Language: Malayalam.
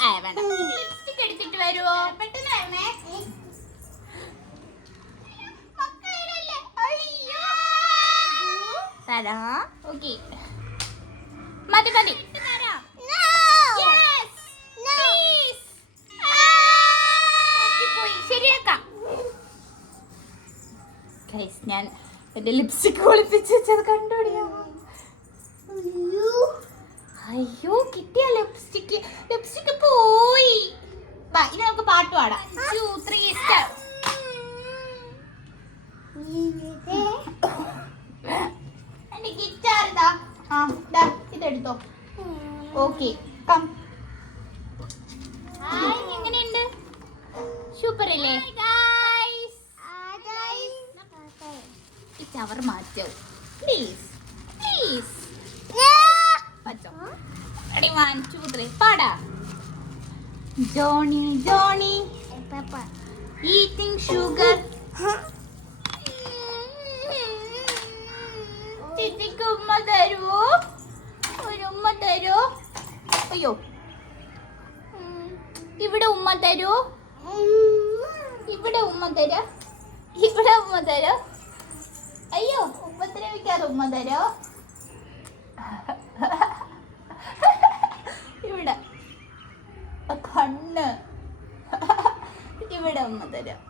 വേണ്ട. ലിപ്സ്റ്റിക് എടുത്തിട്ട് വരുവോ? പെട്ടെന്ന് വരണേ. തരാ. ഓക്കെ, മതി മതി. ശരിയാക്കാം. ഞാൻ എന്റെ ലിപ്സ്റ്റിക് ഒളിപ്പിച്ച് വെച്ചത് കണ്ടുപിടിക്കാമോ? അയ്യോ, കിട്ടിയ ലിപ്സ്റ്റിക്. ലിപ്സ്റ്റിക് പോയി. ഇനി നമുക്ക് പാട്ട് പാടാം. 2, 3 സ്റ്റാർ. എന്റെ ഗിറ്റാർ ഇതാ. ഇതെടുത്തോ. Okay, come. എങ്ങനെയുണ്ട്? സൂപ്പർ അല്ലേ? ചവർ മാറ്റോ പ്ലീസ് പ്ലീസ്. Ready, 1, 2, 3 പാടാ. Johnny Johnny eating sugar. ചേച്ചിക്ക് ഉമ്മ തരുവോ? ഒരു ഉമ്മ തരുവോ? അയ്യോ, ഇവിടെ ഉമ്മ തരുവോ? ഇവിടെ ഉമ്മ തരാ. ഇവിടെ ഉമ്മ തരോ? അയ്യോ, ഉപദ്രവിക്കാതെ ഉമ്മ തരോ? ഇവിടെ കണ്ണ്. ഇവിടെ ഉമ്മ തരാം.